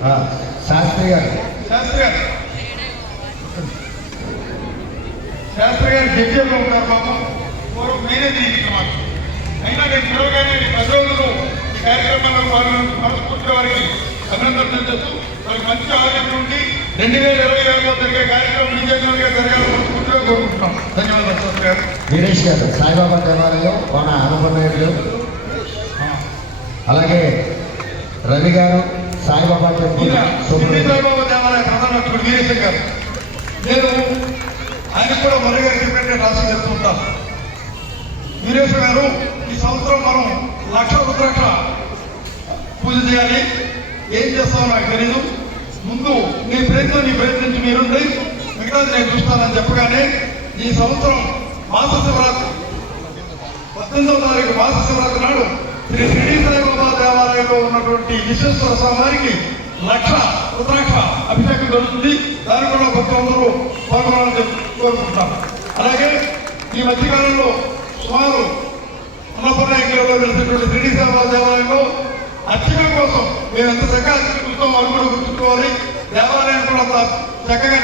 శాస్త్రి గారు. శాస్త్రి గారు. శాస్త్రి గారు జడ్జిగా ఉంటారు పాపం. పూర్వం మీరే తీయించిన మాకు అయినా నేను పిలవగానే పది రోజులు ఈ కార్యక్రమంలో పాల్గొన్న వారికి అభినందనలు చేస్తూ వారికి మంచి ఆరోగ్యం ఉండి రెండు వేల ఇరవై ఏడులో జరిగే కార్యక్రమం విజయనగరంగా జరగాలని మనస్ఫూర్తిగా కోరుకుంటున్నాం. ధన్యవాదాలు శాస్త్రి గారు. వీరేష్ గారు సాయిబాబా దేవాలయం మన అనుకున్నట్లు అలాగే రవి గారు సాయిబాబా టెంపుల్ సాయిబాబా దేవాలయ వీరేశం గారు నేను ఆయన కూడా మరో గారు చెప్పినట్టు రాసి చెప్తుంటాను వీరేశ గారు ఈ సంవత్సరం మనం లక్ష రుద్రాక్ష పూజ చేయాలి. ఏం చేస్తామో నాకు తెలీదు. ముందు నీ ప్రయత్నం నీ ప్రయత్నించి మీరుండి మిగతాది నేను చూస్తానని చెప్పగానే ఈ సంవత్సరం మాస శివరాత్రి. పద్దెనిమిదవ తారీఖు మాస శివరాత్రి నాడు శ్రీ శ్రీ సాయిబాబా ఉన్నటువంటి విశ్వేశ్వర స్వామివారికి లక్ష రుద్రాక్ష అభిషేకం జరుగుతుంది. దాన్ని కూడా భక్తులందరూ పాల్గొనాలని చెప్పి కోరుకుంటాం అలాగే ఈ మధ్యకాలంలో సుమారు అన్నపూర్ణాగిరిలో వెళ్తున్నటువంటి శ్రీడి సేవా దేవాలయంలో అర్చకం కోసం మేము ఎంత చక్కగా చూస్తాం వాళ్ళు కూడా గుర్తుంచుకోవాలి. దేవాలయం కూడా చక్కగా